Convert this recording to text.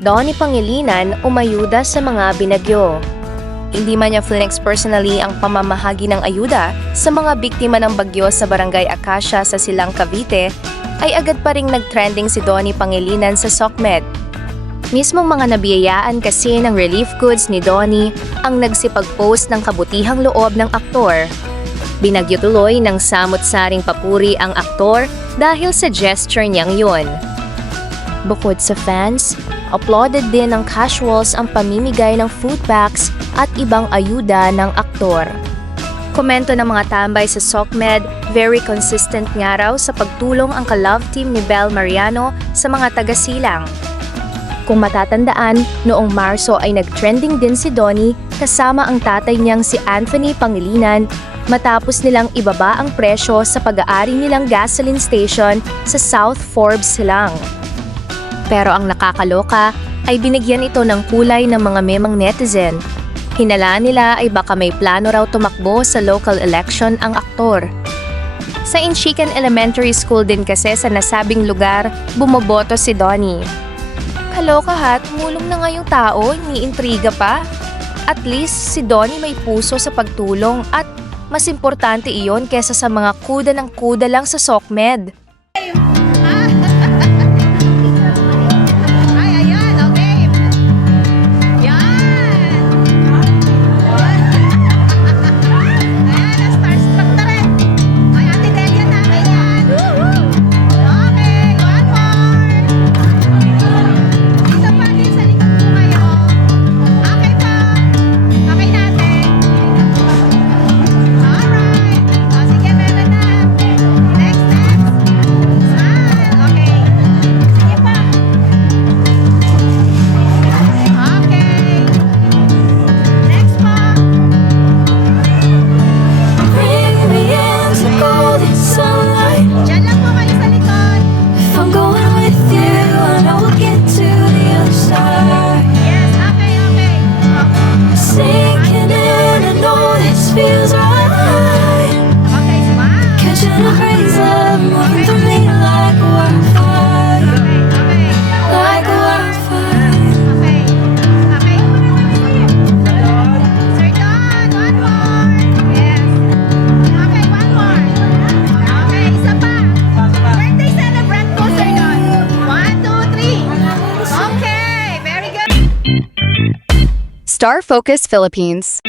Donnie Pangilinan umayuda sa mga binagyo. Hindi man niya flex personally ang pamamahagi ng ayuda sa mga biktima ng bagyo sa Barangay Acacia sa Silang Cavite, ay agad pa ring nag-trending si Donnie Pangilinan sa SOCMED. Mismong mga nabiyayaan kasi ng relief goods ni Donnie ang nagsipag-post ng kabutihang loob ng aktor. Binagyo tuloy ng samot-saring papuri ang aktor dahil sa gesture niyang yun. Bukod sa fans, applauded din ng casuals ang pamimigay ng food packs at ibang ayuda ng aktor. Komento ng mga tambay sa SOCMED, very consistent nga raw sa pagtulong ang ka-love team ni Bel Mariano sa mga taga-Silang. Kung matatandaan, noong Marso ay nag-trending din si Donnie kasama ang tatay niyang si Anthony Pangilinan matapos nilang ibaba ang presyo sa pag-aari nilang gasoline station sa South Forbes Silang. Pero ang nakakaloka ay binigyan ito ng kulay ng mga memang netizen. Hinalaan nila ay baka may plano raw tumakbo sa local election ang aktor. Sa Inchican Elementary School din kasi sa nasabing lugar, bumoboto si Donnie. Kaloka ha, tumulong na nga yung tao, iniintriga pa. At least si Donnie may puso sa pagtulong at mas importante iyon kesa sa mga kuda ng kuda lang sa SOCMED. Star Focus Philippines.